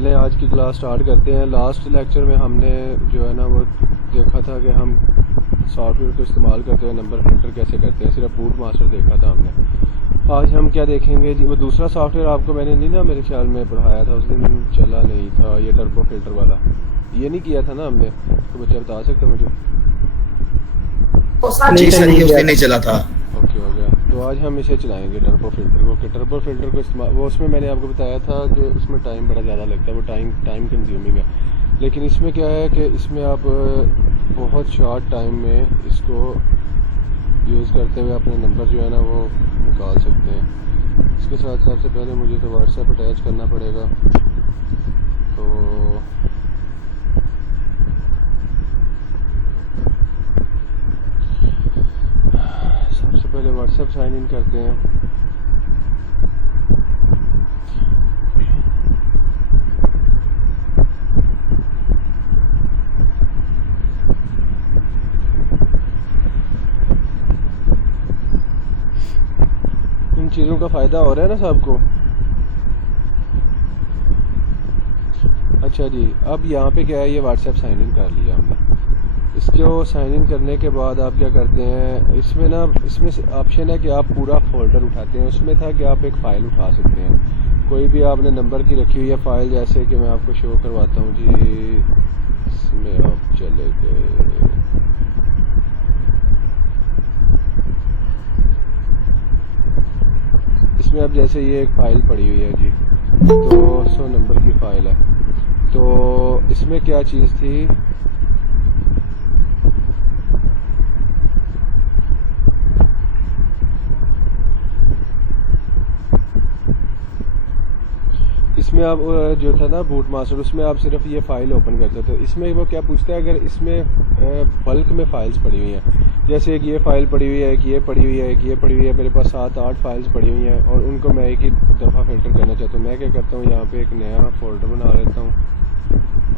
चलें आज की क्लास स्टार्ट करते हैं। लास्ट लेक्चर में हमने जो है ना वो देखा था कि हम सॉफ्टवेयर को इस्तेमाल करते हुए नंबर फिल्टर कैसे करते हैं, सिर्फ बूट मास्टर देखा था हमने। आज हम क्या देखेंगे जी, वो दूसरा सॉफ्टवेयर आपको मैंने नहीं ना मेरे ख्याल में पढ़ाया था उस दिन, चला नहीं था, ये टर्बो फिल्टर वाला, ये नहीं किया था ना हमने। तो बच्चा बता सकता मुझे? जी सर, ये उस दिन नहीं चला था। ओके हो गया। तो आज हम इसे चलाएंगे टर्बो फिल्टर को। कि टर्बो फिल्टर को इस्तेमाल, वो उसमें मैंने आपको बताया था कि उसमें टाइम बड़ा ज़्यादा लगता है, वो टाइम कंज्यूमिंग है। लेकिन इसमें क्या है कि इसमें आप बहुत शॉर्ट टाइम में इसको यूज़ करते हुए अपने नंबर जो है ना वो निकाल सकते हैं। इसके साथ सबसे पहले मुझे तो व्हाट्सएप अटैच करना पड़ेगा। तो सबसे पहले व्हाट्सएप साइन इन करते हैं। इन चीज़ों का फ़ायदा हो रहा है ना सबको? अच्छा जी, अब यहाँ पे क्या है, ये व्हाट्सएप साइन इन कर लिया हमने। इसको साइन इन करने के बाद आप क्या करते हैं, इसमें ना इसमें ऑप्शन है कि आप पूरा फोल्डर उठाते हैं। उसमें था कि आप एक फ़ाइल उठा सकते हैं, कोई भी आपने नंबर की रखी हुई है फ़ाइल, जैसे कि मैं आपको शो करवाता हूँ जी। इसमें आप चले गए, इसमें अब जैसे ये एक फ़ाइल पड़ी हुई है जी, 200 नंबर की फ़ाइल है। तो इसमें क्या चीज़ थी, इसमें आप जो था ना बूट मास्टर, उसमें आप सिर्फ ये फ़ाइल ओपन करते थे। इसमें वो क्या पूछता है, अगर इसमें बल्क में फ़ाइल्स पड़ी हुई हैं, जैसे एक ये फ़ाइल पड़ी हुई है, एक ये पड़ी हुई है, एक ये पड़ी हुई है, मेरे पास 7-8 फाइल्स पड़ी हुई हैं और उनको मैं एक ही दफ़ा फ़िल्टर करना चाहता हूँ। मैं क्या करता हूँ, यहाँ पे एक नया फ़ोल्डर बना लेता हूँ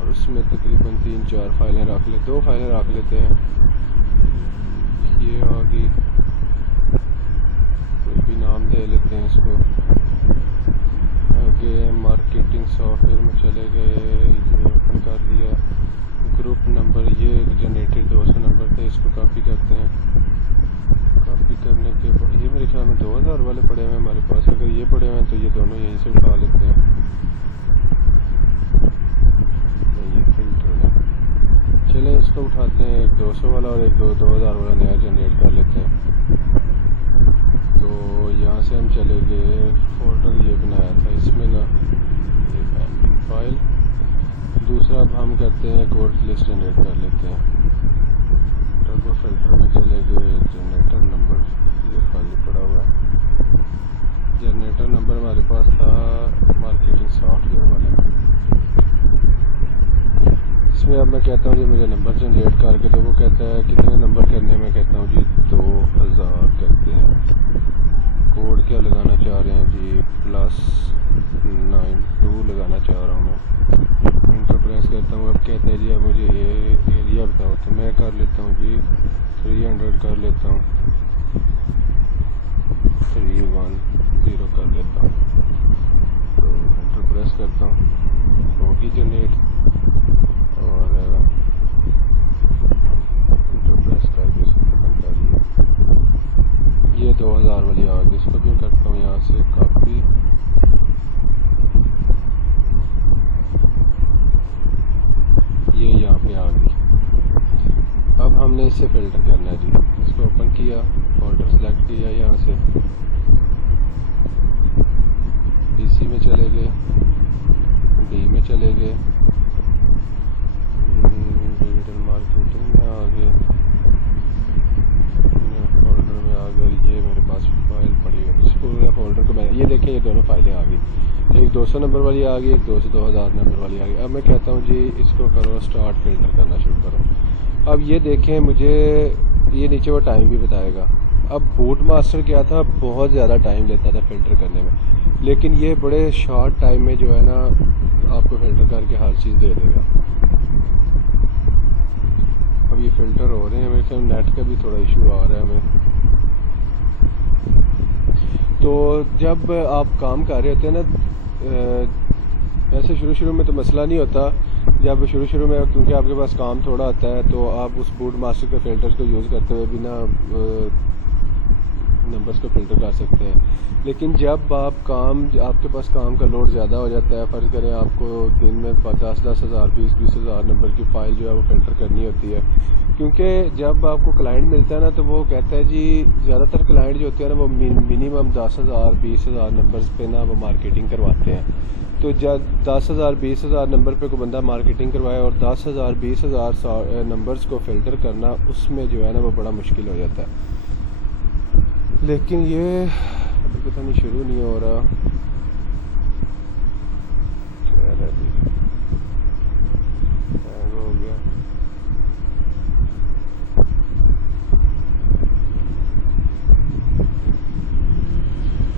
और उसमें तकरीबन 3-4 फाइलें रख ले, 2 फाइलें रख लेते हैं। ये आ गई, कोई भी नाम दे लेते हैं इसको। आगे मार्केटिंग सॉफ्टवेयर में चले गए, ये ओपन कर लिया। ग्रुप नंबर ये जनरेटेड 200 नंबर थे, इसको कॉपी करते हैं। कॉपी करने के बाद ये मेरे ख्याल में 2000 वाले पड़े हुए हैं हमारे पास, अगर ये पड़े हुए हैं तो ये दोनों यहीं से उठा लेते हैं। ये फिल्टर है, चलें इसको उठाते हैं। एक 200 वाला और एक 2000 वाला नया जनरेट कर लेते हैं। तो यहाँ से हम चले गए, फोल्डर ये बनाया था, इसमें ना ये फाइल। दूसरा अब हम करते हैं कोड लिस्ट जनरेट कर लेते हैं। टर्बो फिल्टर में चले गए, जनरेटर नंबर ये खाली पड़ा हुआ है। जनरेटर नंबर हमारे पास था मार्केटिंग सॉफ्टवेयर वाला। इसमें अब मैं कहता हूँ जी मुझे नंबर जनरेट करके, तो वो कहता है कितने नंबर करने में, कहता हूँ जी 2000 करते हैं। कोड क्या लगाना चाह रहे हैं जी, +92 लगाना चाह रहा हूँ मैं। इंटर प्रेस करता हूँ। अब कहता है जी अब मुझे एरिया बताओ, तो मैं कर लेता हूँ जी 300 कर लेता हूँ, 310 कर लेता हूँ। तो इंटर प्रेस करता हूँ, होगी जनरेट, और इंटर प्रेस करके इसको खत्म कर दिया। ये 2000 वाली आ गई, इसको भी करता हूँ यहाँ से कॉपी। ये यहाँ पे आ गई। अब हमने इससे फ़िल्टर करना है जी। इसको ओपन किया, फोल्डर सेलेक्ट किया, यहाँ से पीसी में चले गए, डी में चले गए, डिजिटल मार्केटिंग में आ गए, फोल्डर में आ गए। ये मेरे पास फाइल पड़ी है, इस पूरे फोल्डर को मैं, ये देखें ये दोनों फाइलें आ गई, एक 200 नंबर वाली आ गई, एक 2000 नंबर वाली आ गई। अब मैं कहता हूँ जी इसको करो स्टार्ट फिल्टर करना शुरू करो। अब ये देखें मुझे ये नीचे वो टाइम भी बताएगा। अब बूट मास्टर क्या था, बहुत ज़्यादा टाइम लेता था फ़िल्टर करने में, लेकिन ये बड़े शॉर्ट टाइम में जो है ना आपको फ़िल्टर करके हर चीज़ दे देगा। अब ये फ़िल्टर हो रहे हैं, मेरे ख्याल नेट का भी थोड़ा इशू आ रहा है हमें। तो जब आप काम कर रहे होते हैं ना, वैसे शुरू में तो मसला नहीं होता, जब शुरू में क्योंकि आपके पास काम थोड़ा आता है तो आप उस बूट मास्टर के फ़िल्टर्स को यूज़ करते हुए बिना नंबर्स को फ़िल्टर कर सकते हैं। लेकिन जब आपके पास काम का लोड ज़्यादा हो जाता है, फ़र्ज़ करें आपको दिन में 10,000 20,000 नंबर की फ़ाइल जो है वो फ़िल्टर करनी होती है, क्योंकि जब आपको क्लाइंट मिलता है ना तो वो कहता है जी, ज़्यादातर क्लाइंट जो होते हैं ना वो मिनिमम 10,000 20,000 नंबर्स पे ना वो मार्केटिंग करवाते हैं। तो जब 10,000 20,000 नंबर पे कोई बंदा मार्केटिंग करवाए और 10,000 20,000 नंबर्स को फ़िल्टर करना, उसमें जो है ना वो बड़ा मुश्किल हो जाता है। लेकिन ये अभी पता नहीं शुरू नहीं हो रहा, हैंग हो गया।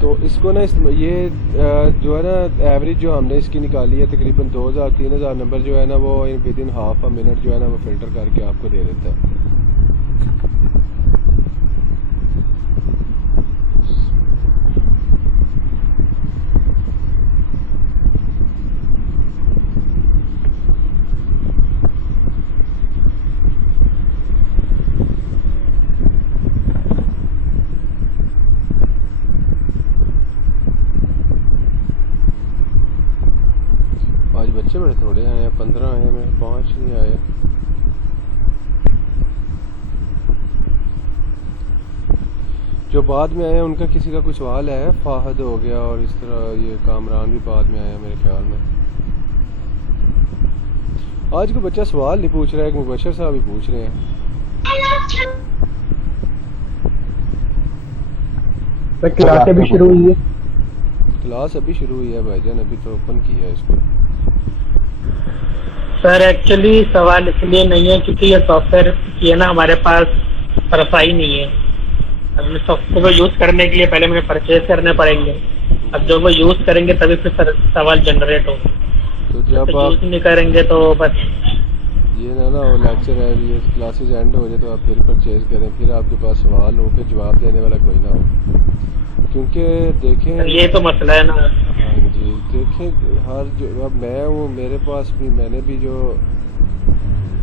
तो इसको ना ये जो है ना एवरेज जो हमने इसकी निकाली है तकरीबन 2,000-3,000 नंबर जो है ना वो with in half a minute जो है ना वो फ़िल्टर करके आपको दे देता है। आज बच्चे बड़े थोड़े आए हैं, 15 आए हैं, मेरे 5 नहीं आए। जो बाद में आए हैं उनका किसी का कुछ सवाल है, फाहद हो गया और इस तरह ये कामरान भी बाद में आया मेरे ख्याल में। आज कोई बच्चा सवाल नहीं पूछ रहा है, मुबशर साहब ही पूछ रहे हैं। क्लास अभी शुरू हुई है? क्लास अभी शुरू हुई है भाईजान, अभी तो ओपन किया है इसको। सर एक्चुअली सवाल इसलिए नहीं है क्योंकि ये सॉफ्टवेयर की है ना हमारे पास रसाई नहीं है। अब सॉफ्टवेयर को यूज़ करने के लिए पहले मुझे परचेज करने पड़ेंगे। अब जब वो यूज़ करेंगे तभी फिर सवाल जनरेट हो। तो जब आप यूज़ नहीं करेंगे तो बस ये ना वो लेक्चर है, ये क्लासेस एंड हो जाए तो आप फिर परचेज करें, फिर आपके पास सवाल हो, फिर जवाब देने वाला कोई ना हो। क्योंकि देखें ये तो मसला है ना। हाँ जी, देखें हर जो अब मैं हूँ, मेरे पास भी मैंने भी जो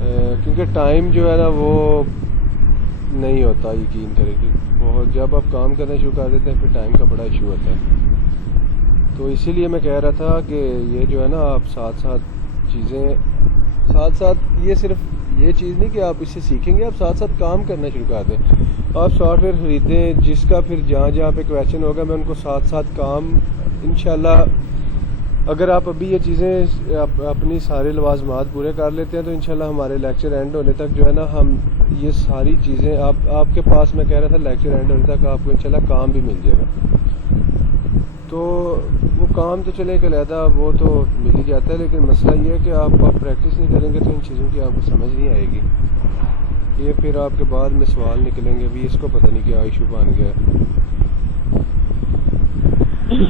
क्योंकि टाइम जो है ना वो नहीं होता, यकीन करें कि बहुत जब आप काम करना शुरू कर देते हैं फिर टाइम का बड़ा इशू होता है। तो इसीलिए मैं कह रहा था कि ये जो है ना आप साथ साथ ये सिर्फ ये चीज़ नहीं कि आप इससे सीखेंगे, आप साथ साथ काम करना शुरू कर दें। आप सॉफ्टवेयर ख़रीदें जिसका फिर जहाँ पे क्वेश्चन होगा मैं उनको साथ साथ काम इंशाल्लाह, अगर आप अभी ये चीज़ें अपनी सारे लवाजमात पूरे कर लेते हैं तो इंशाल्लाह हमारे लेक्चर एंड होने तक जो है ना हम ये सारी चीज़ें आपके पास, मैं कह रहा था लेक्चर एंड होने तक आपको इंशाल्लाह काम भी मिल जाएगा। तो वो काम तो चले अलहदा वो तो मिल ही जाता है, लेकिन मसला ये है कि आप प्रैक्टिस नहीं करेंगे तो इन चीज़ों की आपको समझ नहीं आएगी। ये फिर आपके बाद में सवाल निकलेंगे, भी इसको पता नहीं क्या इशू बन गया।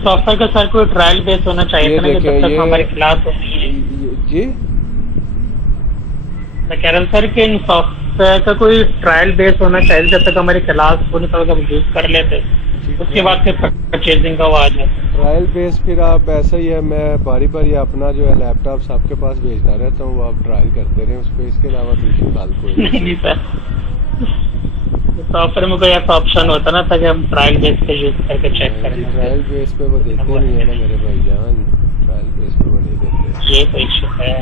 सॉफ्टवेयर का सर कोई ट्रायल बेस होना चाहिए था ना, जब तक हमारी क्लास होती है। जी मैं कह रहा हूँ सर कि इन सॉफ्टवेयर का कोई ट्रायल बेस होना चाहिए, जब तक हमारी क्लास पूरी तरह हम यूज़ कर लेते उसके बाद फिर परचेजिंग का वो आ जाए। ट्रायल बेस फिर आप ऐसा ही है, मैं बारी बारी अपना जो है लैपटॉप सबके पास भेजता रहता हूँ, वो आप ट्रायल करते रहें उस पर, इसके अलावा दूसरी बात कोई नहीं सर, सॉफ्टवेयर में कोई ऐसा ऑप्शन होता ना ताकि हम ट्रायल बेस पे यूज करके चेक करें। ट्रायल बेस पे वो देते नहीं है ना मेरे भाईजान, ट्रायल बेस पे वो नहीं देते। ये तो इशू है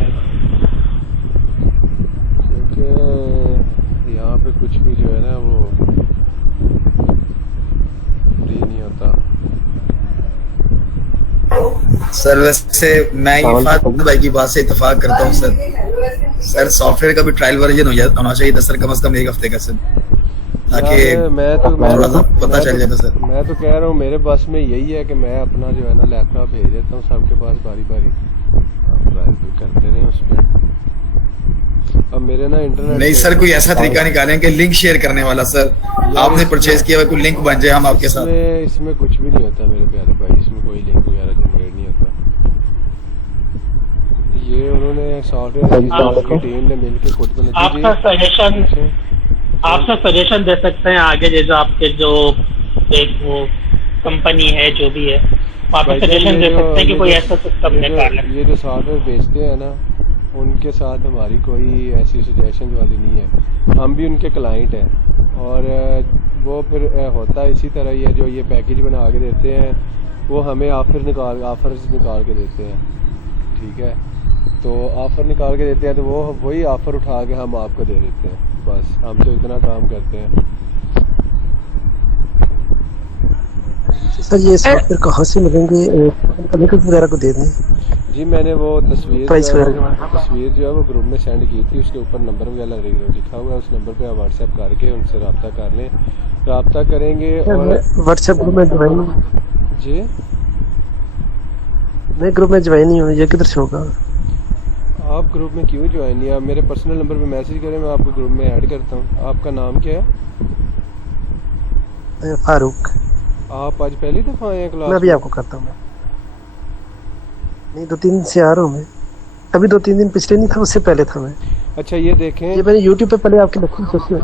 क्योंकि यहाँ पे कुछ भी जो है ना वो फ्री नहीं होता। सर वैसे मैं इरफान भाई की बात से इत्तेफाक करता हूँ सर सॉफ्टवेयर का भी ट्रायल वर्जन होना चाहिए था सर, कम से कम 1 हफ्ते का सर, ताकि मैं पता चल जाता सर। मैं तो कह रहा हूँ मेरे बस में यही है कि मैं अपना जो है ना लैपटॉप भेज देता हूँ सबके पास बारी बारी, ट्रायल करते रहे उस पर। अब मेरे ना इंटरनेट नहीं सर, कोई ऐसा तरीका निकालें कि लिंक शेयर करने वाला सर, आपने परचेज किया हुआ कोई लिंक बन जाए हम आपके साथ। इसमें कुछ भी नहीं होता मेरे प्यारे भाई, इसमें कोई लिंक वगैरह जनरेट नहीं होता। ये उन्होंने सॉफ्टवेयर की टीम ने मिलकर खुद बनाई। आपका सजेशन दे सकते हैं आगे जो आपके जो एक वो कंपनी है जो भी है, वहाँ पे भाईजान, सजेशन दे सकते हैं कि कोई ऐसा सिस्टम निकाल लें। ये जो सॉफ्टवेयर बेचते हैं ना, उनके साथ हमारी कोई ऐसी सजेशन वाली नहीं है। हम भी उनके क्लाइंट हैं और वो फिर होता है इसी तरह ही है। जो ये पैकेज बना के देते हैं वो हमें ऑफर्स निकाल के देते हैं, ठीक है। तो ऑफ़र निकाल के देते हैं तो वो वही ऑफ़र उठा के हम आपको दे देते हैं। बस हम तो इतना काम करते हैं। सर ये सॉफ्टवेयर कहाँ से मिलेंगे, लिंक वगैरह को दे दें। जी मैंने वो तस्वीर प्राइस वगैरह के बारे में। तस्वीर जो है वो ग्रुप में सेंड की थी, उसके ऊपर नंबर वगैरह लिखा हुआ है। उस नंबर पे आप व्हाट्सएप करके उनसे रब्ता कर लें, रब्ता करेंगे। और व्हाट्सएप ग्रुप में ज्वाइन, जी मैं ग्रुप में ज्वाइन नहीं हूँ, ये किधर से होगा? आप ग्रुप में क्यों ज्वाइन नहीं? आप मेरे पर्सनल नंबर पे मैसेज करें, मैं आपको ग्रुप में ऐड करता हूँ। आपका नाम क्या है? फारूक। आप आज पहली दफ़ा आए हैं क्लास? मैं अभी आपको करता हूँ। नहीं 2-3 दिन से आ रहा हूँ मैं, अभी 2-3 दिन पिछले नहीं था, उससे पहले था मैं। अच्छा ये देखें, ये मैंने यूट्यूब पे पहले आपके लखनऊ सोशल,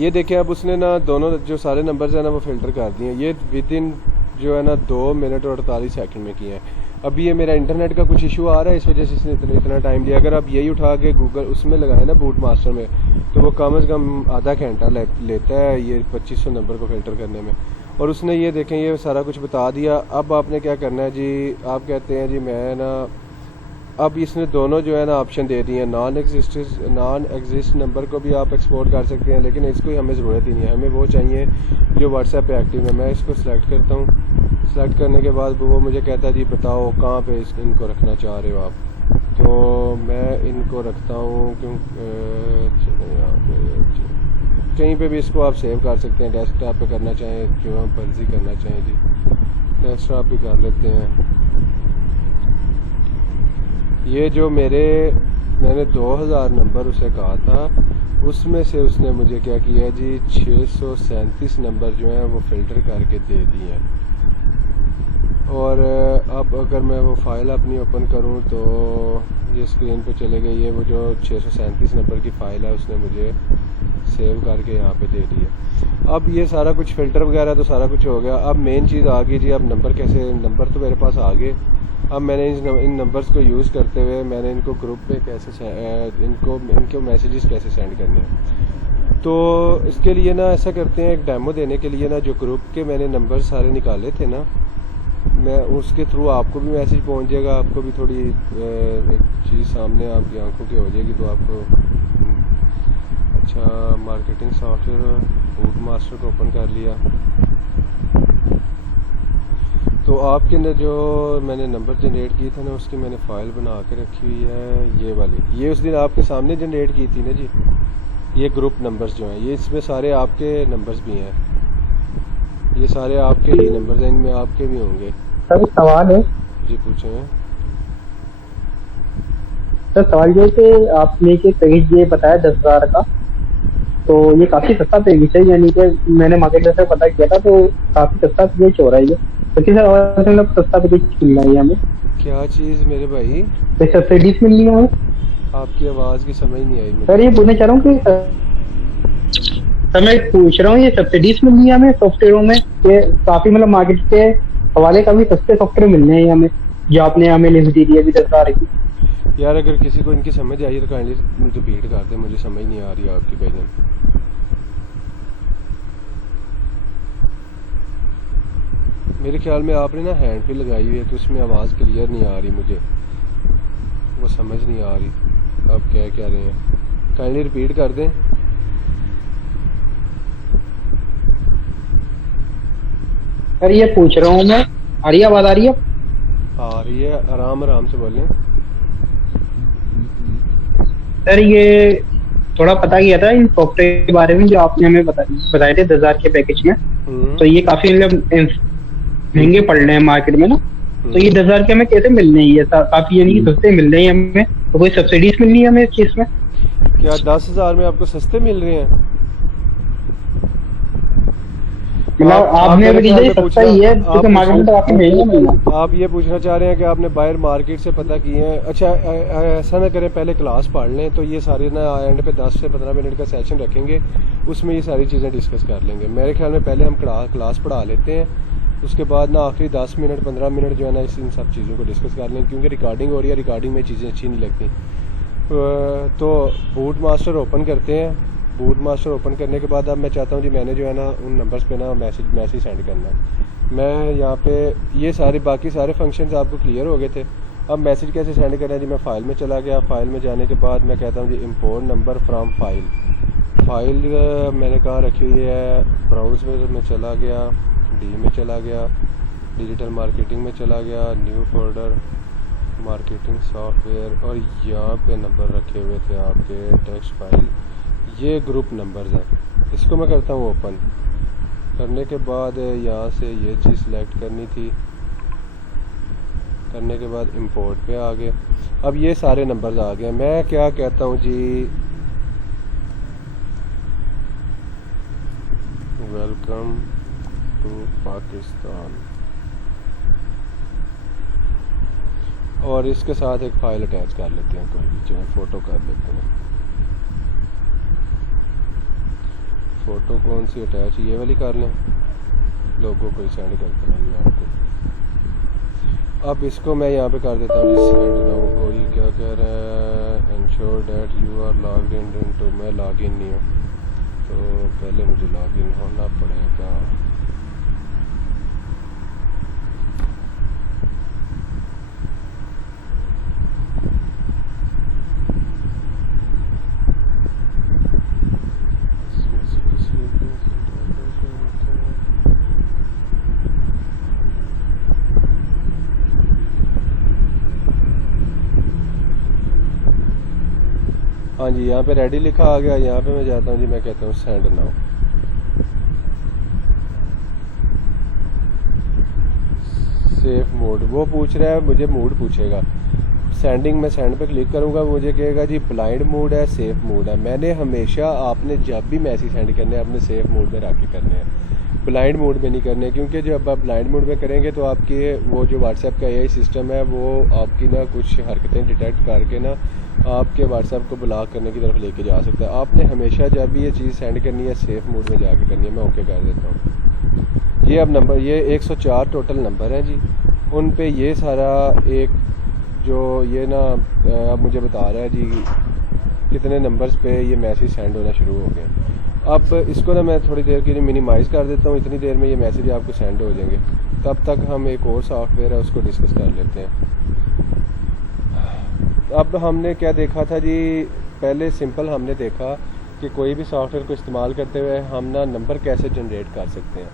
ये देखें अब उसने ना दोनों जो सारे नंबर्स हैं ना वो फ़िल्टर कर दिए हैं। ये विद इन जो है ना 2 मिनट और 48 सेकंड में किए हैं। अभी ये मेरा इंटरनेट का कुछ इशू आ रहा है, इस वजह से इसने इतना टाइम लिया। अगर आप यही उठा के गूगल उसमें लगाए ना बूट मास्टर में, तो वो कम से कम आधा घंटा लेता है ये 2500 नंबर को फ़िल्टर करने में। और उसने ये देखें ये सारा कुछ बता दिया। अब आपने क्या करना है जी, आप कहते हैं जी मैं ना, अब इसने दोनों जो है ना ऑप्शन दे दिए हैं। नॉन एग्जिस्ट नंबर को भी आप एक्सपोर्ट कर सकते हैं, लेकिन इसको हमें ज़रूरत ही नहीं है। हमें वो चाहिए जो व्हाट्सएप पे एक्टिव है। मैं इसको सिलेक्ट करता हूँ। सिलेक्ट करने के बाद वो मुझे कहता है जी बताओ कहाँ पे इनको रखना चाह रहे हो आप। तो मैं इनको रखता हूँ क्यों यहाँ पे कहीं पे भी इसको आप सेव कर सकते हैं। डेस्कटॉप पे करना चाहें, जो हम फर्जी करना चाहें जी डेस्कटॉप भी कर लेते हैं। ये जो मैंने 2000 नंबर उसे कहा था, उसमें से उसने मुझे क्या किया जी 637 नंबर जो हैं वो फ़िल्टर करके दे दिए हैं। और अब अगर मैं वो फ़ाइल अपनी ओपन करूं तो ये स्क्रीन पे चले गई। ये वो जो 637 नंबर की फ़ाइल है उसने मुझे सेव करके यहाँ पे दे दी है। अब ये सारा कुछ फ़िल्टर वगैरह तो सारा कुछ हो गया। अब मेन चीज़ आ गई जी, अब नंबर तो मेरे पास आ गए। अब मैंने इन नंबर्स को यूज़ करते हुए मैंने इनको ग्रुप पे कैसे इनको मैसेजेस कैसे सेंड करने हैं। तो इसके लिए ना ऐसा करते हैं, एक डेमो देने के लिए ना जो ग्रुप के मैंने नंबर सारे निकाले थे ना, मैं उसके थ्रू आपको भी मैसेज पहुंच जाएगा। आपको भी थोड़ी एक चीज़ सामने आपकी आंखों की हो जाएगी तो आपको अच्छा। मार्केटिंग सॉफ्टवेयर बूट मास्टर को ओपन कर लिया तो आपके अंदर जो मैंने नंबर जनरेट किए थे ना उसकी मैंने फ़ाइल बना के रखी हुई है, ये वाली। ये उस दिन आपके सामने जनरेट की थी ना जी। ये ग्रुप नंबर्स जो हैं ये इसमें सारे आपके नंबर्स भी हैं, ये सारे आपके ही नंबर्स हैं, इनमें आपके भी होंगे। सर सवाल है जी पूछें। सर सवाल ये कि आपने कि पैकेज ये बताया 10,000 का, तो ये काफी सस्ता पैकेज है, यानी कि मैंने मार्केट से पता किया था तो काफी सस्ता पैकेज हो रहा है ये। तो किस मतलब सस्ता पैकेज मिल रहा है हमें? क्या चीज़ मेरे भाई? सब्सिडीज मिल रही है हमें? आपकी आवाज़ की समझ नहीं आई मुझे। सर ये पूछना चाह रहा हूँ कि सर मैं पूछ रहा हूँ ये सब्सिडीज मिल रही है हमें सॉफ्टवेयरों में? ये काफी मतलब मार्केट के हवाले काफी सस्ते सॉफ्टवेयर मिल रहे हैं हमें, जो आपने हमें लिस्ट दी है अभी 10,000 की। यार अगर किसी को इनकी समझ आई तो काइंडली रिपीट कर दे, मुझे समझ नहीं आ रही आपकी भाईजान। मेरे ख्याल में आपने ना हैंड पे लगाई हुई है तो उसमें आवाज़ क्लियर नहीं आ रही, मुझे वो समझ नहीं आ रही आप क्या रहे हैं। काइंडली रिपीट कर दें। सर ये पूछ रहा हूँ मैं, आ रही है आवाज? आ रही है, आराम से बोलें। सर ये थोड़ा पता किया था इन सॉफ्टवेयर के बारे में जो आपने हमें बताए थे 10,000 के पैकेज में। तो ये काफी मतलब महंगे पड़ रहे हैं मार्केट में ना, तो ये 10,000 के हमें कैसे मिल रहे हैं? ये काफी यानी कि सस्ते मिल रहे हैं हमें, तो कोई सब्सिडीज मिल रही है हमें इस चीज में? क्या 10,000 में आपको सस्ते मिल रहे हैं? मतलब आपने अभी सस्ता ही है क्योंकि मार्केट में तो काफी महंगा मिल रहा है। आप ये पूछना चाह रहे हैं कि आपने बाहर मार्केट से पता किए हैं? अच्छा ऐसा ना करें, पहले क्लास पढ़ लें तो ये सारे ना एंड पे 10 से 15 मिनट का सेशन रखेंगे, उसमें ये सारी चीज़ें डिस्कस कर लेंगे। मेरे ख्याल में पहले हम क्लास पढ़ा लेते हैं, उसके बाद ना आखिरी 10 मिनट 15 मिनट जो है ना इन सब चीज़ों को डिस्कस कर लें, क्योंकि रिकॉर्डिंग हो रही है, रिकॉर्डिंग में चीज़ें अच्छी नहीं लगती। तो बूट मास्टर ओपन करते हैं। बूट मास्टर ओपन करने के बाद अब मैं चाहता हूँ जी मैंने जो है ना उन नंबर्स पे ना मैसेज सेंड करना है। मैं यहाँ पे ये सारे बाकी सारे फंक्शंस आपको क्लियर हो गए थे। अब मैसेज कैसे सेंड करना है जी, मैं फ़ाइल में चला गया। फ़ाइल में जाने के बाद मैं कहता हूँ जी इम्पोर्ट नंबर फ्राम फ़ाइल मैंने कहाँ रखी हुई है, ब्राउज़ में चला गया, डी में चला गया, डिजिटल मार्केटिंग में चला गया, न्यू फोल्डर मार्केटिंग सॉफ्टवेयर, और यहाँ पे नंबर रखे हुए थे आपके टेक्स्ट फाइल, ये ग्रुप नंबर्स हैं। इसको मैं करता हूँ ओपन। करने के बाद यहाँ से ये चीज़ सेलेक्ट करनी थी, करने के बाद इंपोर्ट पे आ गए। अब ये सारे नंबर्स आ गए। मैं क्या कहता हूँ जी, वेलकम टू पाकिस्तान, और इसके साथ एक फ़ाइल अटैच कर लेते हैं, कोई भी जो फ़ोटो कर लेते हैं। फ़ोटो कौन सी अटैच, ये वाली कर लें, लोगों को सेंड करते हैं आपको। अब इसको मैं यहाँ पे कर देता हूँ सेंड नाउ। कोई क्या कह रहा है, ensure that you are log in to, मैं लॉग इन नहीं हूँ तो पहले मुझे लॉग इन होना पड़ेगा। हाँ जी, यहाँ पे रेडी लिखा आ गया। यहाँ पे मैं जाता हूँ जी, मैं कहता हूँ सेंड नाउ। सेफ मोड वो पूछ रहा है, मुझे मूड पूछेगा। सेंडिंग में सेंड पे क्लिक करूँगा, मुझे कहेगा जी ब्लाइंड मोड है, सेफ मोड है। मैंने हमेशा आपने जब भी मैसेज सेंड करने हैं अपने सेफ मोड में रख के करने हैं, ब्लाइंड मोड में नहीं करने, क्योंकि जब आप ब्लाइंड मोड में करेंगे तो आपके वो जो व्हाट्सएप का एआई सिस्टम है वो आपकी ना कुछ हरकतें डिटेक्ट करके ना आपके व्हाट्सएप को ब्लॉक करने की तरफ लेके जा सकता है। आपने हमेशा जब भी ये चीज़ सेंड करनी है सेफ मोड में जाके करनी है। मैं ओके कर देता हूँ। ये अब नंबर, ये 104 टोटल नंबर हैं जी, उन पे ये सारा एक जो ये ना अब मुझे बता रहा है जी कितने नंबर्स पे ये मैसेज सेंड होना शुरू हो गए। अब इसको ना मैं थोड़ी देर के लिए मिनिमाइज़ कर देता हूँ, इतनी देर में ये मैसेज आपको सेंड हो जाएंगे। तब तक हम एक और सॉफ्टवेयर है उसको डिस्कस कर लेते हैं। अब हमने क्या देखा था जी, पहले सिंपल हमने देखा कि कोई भी सॉफ्टवेयर को इस्तेमाल करते हुए हम ना नंबर कैसे जनरेट कर सकते हैं।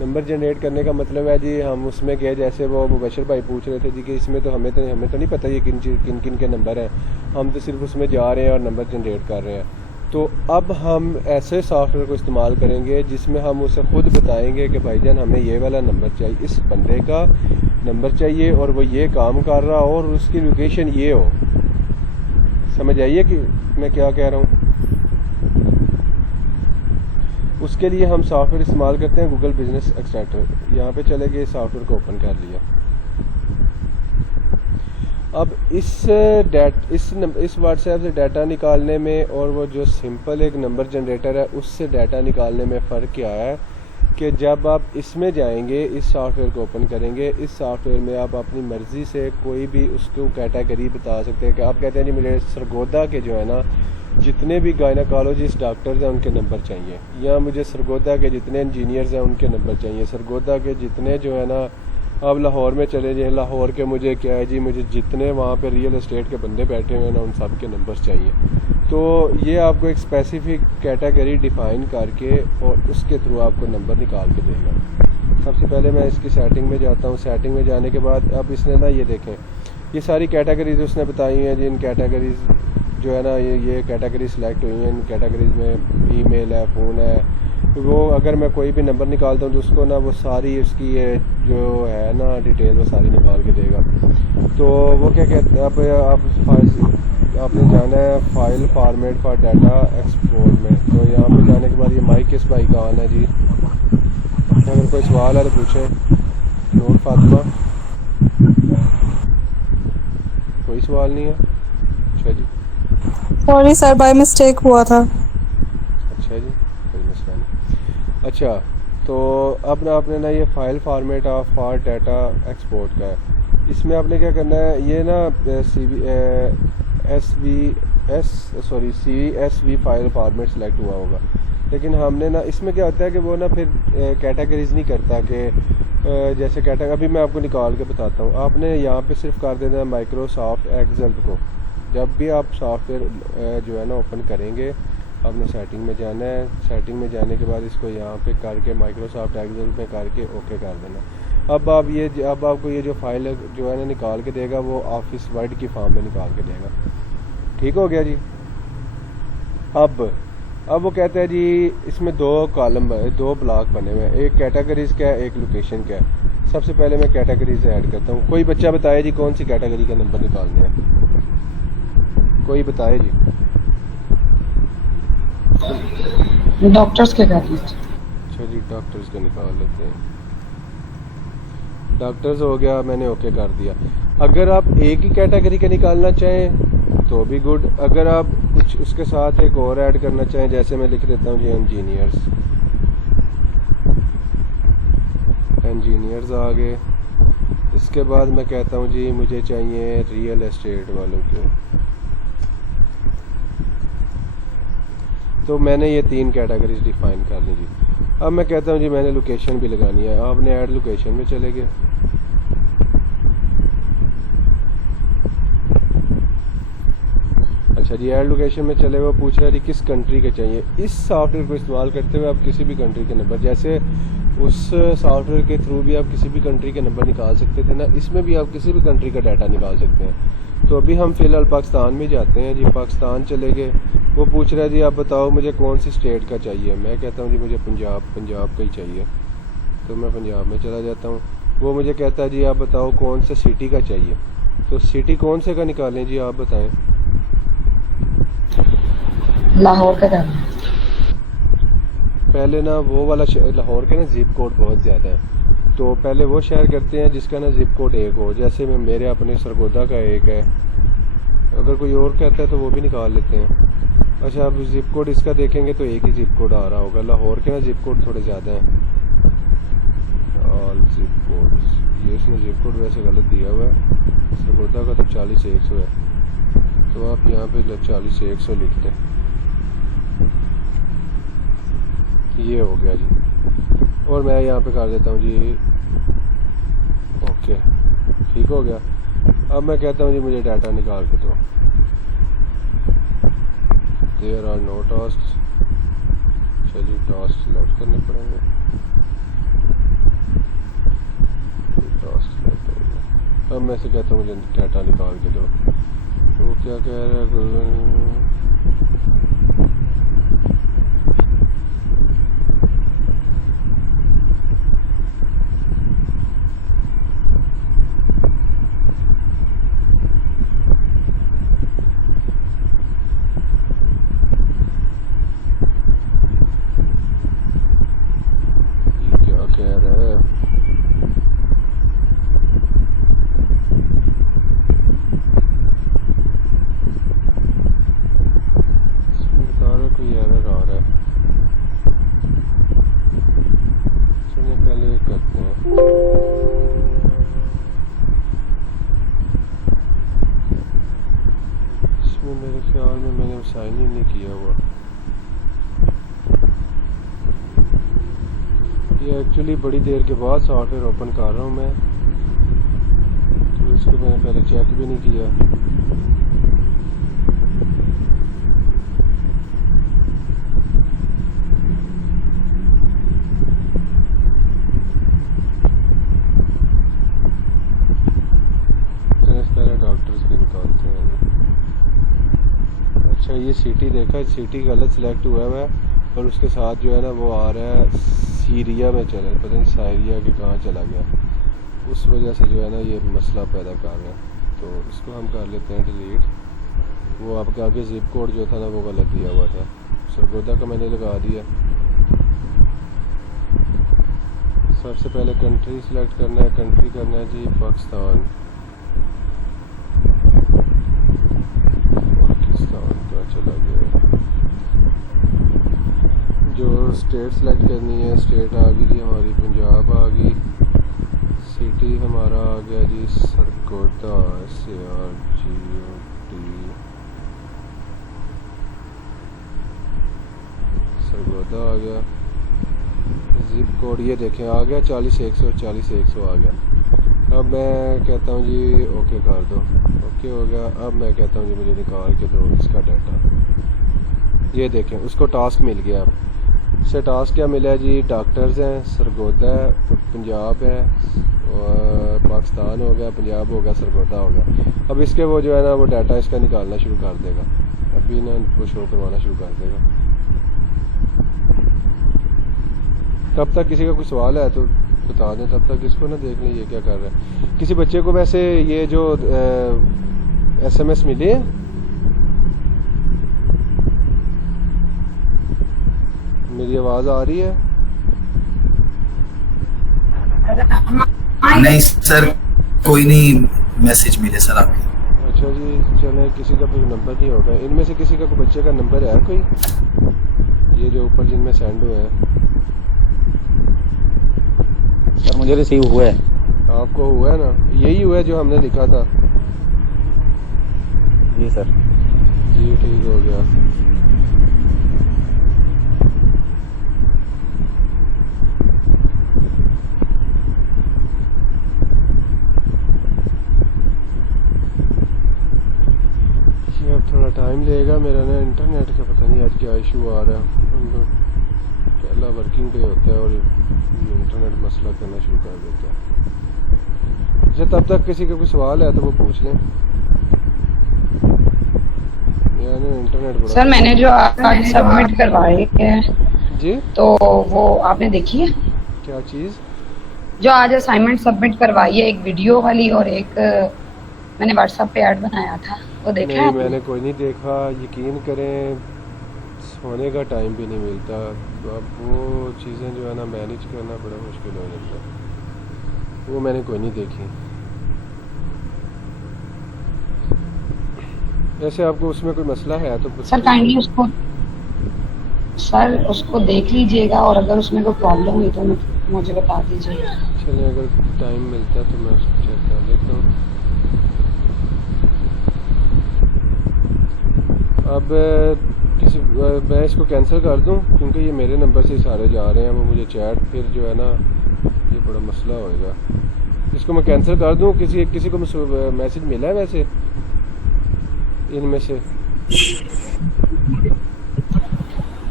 नंबर जनरेट करने का मतलब है जी हम उसमें गए, जैसे वो मुबशर भाई पूछ रहे थे जी कि इसमें तो हमें तो नहीं पता ये किन किन के नंबर हैं, हम तो सिर्फ उसमें जा रहे हैं और नंबर जनरेट कर रहे हैं। तो अब हम ऐसे सॉफ्टवेयर को इस्तेमाल करेंगे जिसमें हम उसे खुद बताएंगे कि भाईजान हमें ये वाला नंबर चाहिए, इस बंदे का नंबर चाहिए और वो ये काम कर रहा हो और उसकी लोकेशन ये हो। समझ आइए कि मैं क्या कह रहा हूँ। उसके लिए हम सॉफ्टवेयर इस्तेमाल करते हैं गूगल बिजनेस एक्सट्रैक्टर। यहाँ पे चले गए, सॉफ्टवेयर को ओपन कर लिया। अब इस व्हाट्सएप से डाटा निकालने में और वो जो सिंपल एक नंबर जनरेटर है उससे डाटा निकालने में फ़र्क क्या है कि जब आप इसमें जाएंगे, इस सॉफ्टवेयर को ओपन करेंगे, इस सॉफ्टवेयर में आप अपनी मर्ज़ी से कोई भी उसको कैटेगरी बता सकते हैं कि आप कहते हैं जी मुझे सरगोदा के जो है ना जितने भी गायनाकोलॉजिस्ट डॉक्टर्स हैं उनके नंबर चाहिए, या मुझे सरगोदा के जितने इंजीनियर्स हैं उनके नंबर चाहिए, सरगोदा के जितने जो है ना, अब लाहौर में चले जाएँ, लाहौर के मुझे क्या है जी मुझे जितने वहाँ पे रियल एस्टेट के बंदे बैठे हुए हैं ना उन सब के नंबर्स चाहिए। तो ये आपको एक स्पेसिफिक कैटेगरी डिफ़ाइन करके और उसके थ्रू आपको नंबर निकाल के देगा। सबसे पहले मैं इसकी सेटिंग में जाता हूँ। सेटिंग में जाने के बाद अब इसने ना ये देखें, ये सारी कैटेगरीज उसने बताई हैं जी। इन कैटेगरीज जो है ना ये कैटेगरी सिलेक्ट हुई हैं। इन कैटेगरीज में ईमेल है, फ़ोन है। वो अगर मैं कोई भी नंबर निकालता हूँ तो उसको ना वो सारी उसकी ये जो है ना डिटेल वो सारी निकाल के देगा। तो वो क्या कहते हैं, अब आपने जाना है file format for data export में। तो यहाँ पे जाने के बाद ये माइक किस भाई का ऑन है जी, अगर कोई सवाल है तो पूछें। नूर फातिमा, कोई सवाल नहीं है? अच्छा जी, सॉरी सर, बाय मिस्टेक हुआ था। अच्छा जी, कोई मसला नहीं। अच्छा, तो अब ना आपने ना ये file format of for data export का है। इसमें आपने क्या करना है, ये ना CSV फाइल फॉर्मेट सेलेक्ट हुआ होगा, लेकिन हमने ना इसमें क्या होता है कि वो ना फिर कैटेगरीज नहीं करता कि जैसे कैटेगरी, अभी मैं आपको निकाल के बताता हूँ। आपने यहाँ पे सिर्फ कर देना है माइक्रोसॉफ्ट एक्सेल को। जब भी आप सॉफ्टवेयर जो है ना ओपन करेंगे, आपने सेटिंग में जाना है। सेटिंग में जाने के बाद इसको यहाँ पे करके माइक्रोसॉफ्ट एक्सेल पे करके ओके कर देना। अब आपको ये जो फाइल जो है ना निकाल के देगा, वो ऑफिस वर्ड की फॉर्म में निकाल के देगा। ठीक हो गया जी। अब वो कहता है जी इसमें दो ब्लॉक बने हुए हैं, एक कैटेगरीज का है, एक लोकेशन का है। सबसे पहले मैं कैटेगरीज ऐड करता हूँ। कोई बच्चा बताए जी कौन सी कैटेगरी का नंबर निकालना है, कोई बताए जी। डॉक्टर्स के कर लीजिए। अच्छा जी, डॉक्टर्स का निकाल लेते हैं। डॉक्टर्स हो गया, मैंने ओके कर दिया। अगर आप एक ही कैटेगरी का निकालना चाहें तो भी गुड। अगर आप कुछ उसके साथ एक और ऐड करना चाहें, जैसे मैं लिख देता हूँ जी इंजीनियर्स आ गए। इसके बाद मैं कहता हूँ जी मुझे चाहिए रियल एस्टेट वालों के, तो मैंने ये 3 कैटेगरीज डिफाइन कर ली जी। अब मैं कहता हूँ जी मैंने लोकेशन भी लगानी है। आपने ऐड लोकेशन में चले गए। अच्छा जी, ऐड लोकेशन में चले, वो पूछ रहा है जी किस कंट्री के चाहिए। इस सॉफ्टवेयर को इस्तेमाल करते हुए आप किसी भी कंट्री के नंबर, जैसे उस सॉफ्टवेयर के थ्रू भी आप किसी भी कंट्री के नंबर निकाल सकते थे ना, इसमें भी आप किसी भी कंट्री का डाटा निकाल सकते हैं। तो अभी हम फ़िलहाल पाकिस्तान में जाते हैं जी। पाकिस्तान चले गए। वो पूछ रहा है जी आप बताओ मुझे कौन सी स्टेट का चाहिए। मैं कहता हूँ जी मुझे पंजाब का ही चाहिए, तो मैं पंजाब में चला जाता हूँ। वो मुझे कहता है जी आप बताओ कौन से सिटी का चाहिए, तो सिटी कौन से का निकालें जी, आप बताएं। लाहौर का करना। पहले ना वो वाला लाहौर के ना जिप कोड बहुत ज़्यादा है, तो पहले वो शहर करते हैं जिसका ना जिप कोड 1 हो। जैसे मैं मेरे अपने सरगोदा का 1 है, अगर कोई और कहता है तो वो भी निकाल लेते हैं। अच्छा, अब जिप कोड इसका देखेंगे तो एक ही जिप कोड आ रहा होगा। लाहौर के ना जिप कोड थोड़े ज़्यादा हैं। ऑल जिप कोड, ये इसने जिप कोड वैसे गलत दिया हुआ है। सरगोदा का तो 40-100 है, तो आप यहाँ पे 40-100 लिख दें। ये हो गया जी। और मैं यहाँ पे कर देता हूँ जी ओके, ठीक हो गया। अब मैं कहता हूँ जी मुझे डाटा निकाल के दो। There are no task. अच्छा जी, टास्क सिलेक्ट करने पड़ेंगे। टास्क सिलेक्ट करेंगे। अब मैं से कहता हूँ मुझे डाटा निकाल के दो। तो क्या कह रहा है, मेरे ख्याल में मैंने साइन ही नहीं किया हुआ। ये एक्चुअली बड़ी देर के बाद सॉफ्टवेयर ओपन कर रहा हूँ मैं, तो इसको मैंने पहले चेक भी नहीं किया। पहले डॉक्टर्स के निकालते हैं। अच्छा, ये सिटी देखा, सिटी गलत सिलेक्ट हुआ है और उसके साथ जो है ना वो आ रहा है सीरिया में चला, पता नहीं साइरिया के कहाँ चला गया, उस वजह से जो है ना ये मसला पैदा कर रहा है। तो इसको हम कर लेते हैं डिलीट। वो आपका आगे जिप कोड जो था ना वो गलत दिया हुआ था। सरगोदा का मैंने लगा दिया। सबसे पहले कंट्री सिलेक्ट करना है। कंट्री करना है जी पाकिस्तान। पाकिस्तान का चला गया। जो स्टेट सेलेक्ट करनी है। स्टेट आ गई जी हमारी, पंजाब आ गई। सिटी हमारा आ गया जी सरगोदा, SARGOD सरगोदा आ गया। जिप कोड ये देखें आ गया 40-100 40-100 आ गया। अब मैं कहता हूँ जी ओके कर दो, ओके हो गया। अब मैं कहता हूँ जी मुझे निकाल के दो इसका डाटा। ये देखें उसको टास्क मिल गया। अब से टास्क क्या मिला जी, डॉक्टर्स हैं, सरगोदा है, पंजाब है, और पाकिस्तान हो गया, पंजाब हो गया, सरगोदा हो गया। अब इसके वो जो है ना वो डाटा इसका निकालना शुरू कर देगा। अभी ना वो शो करवाना शुरू कर देगा। तब तक किसी का कोई सवाल है तो बता दें, तब तक इसको ना देख लें ये क्या कर रहा है। किसी बच्चे को वैसे ये जो SMS मिले हैं, मेरी आवाज़ आ रही है? नहीं सर, कोई नहीं मैसेज मिले सर आपके। अच्छा जी चलें, किसी का कोई नंबर नहीं होगा इनमें से, किसी का कोई बच्चे का नंबर है कोई, ये जो ऊपर जिनमें सेंड हुए हैं? सर मुझे रिसीव हुआ है। आपको हुआ है ना, यही हुआ है जो हमने लिखा था। जी सर। जी ठीक हो गया। ये अब थोड़ा टाइम लेगा। मेरा ना इंटरनेट का पता नहीं आज क्या इशू आ रहा है। पहला वर्किंग डे होता है और इंटरनेट मसला करना शुरू कर देता है। अच्छा तब तक किसी का कोई सवाल है तो वो पूछ लें। यानी इंटरनेट बड़ा सर मैंने जो आज सबमिट करवाए है जी, तो वो आपने देखी है? क्या चीज़? जो आज असाइनमेंट सबमिट करवाई है, एक वीडियो वाली और एक मैंने व्हाट्सएप पे ऐड बनाया था, वो देखा नहीं है? मैंने कोई नहीं देखा। यकीन करें सोने का टाइम भी नहीं मिलता, तो अब वो चीज़ें जो है ना मैनेज करना बड़ा मुश्किल हो जाता है। वो मैंने कोई नहीं देखी। वैसे आपको उसमें कोई मसला है तो सर काइंडली उसको देख लीजिएगा और अगर उसमें कोई प्रॉब्लम हुई तो मुझे बता दीजिएगा। चलिए अगर टाइम मिलता है तो मैं उसको चेक कर लेता हूँ। अब मैं इसको कैंसिल कर दूं क्योंकि ये मेरे नंबर से सारे जा रहे हैं। वो मुझे चैट फिर जो है ना ये बड़ा मसला होएगा। इसको मैं कैंसिल कर दूं। किसी को मैसेज मिला है वैसे इनमें से?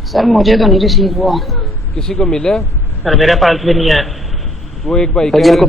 सर मुझे तो नहीं रिसीव हुआ। किसी को मिला है? सर मेरे पास भी नहीं है। वो एक भाई सर जिनको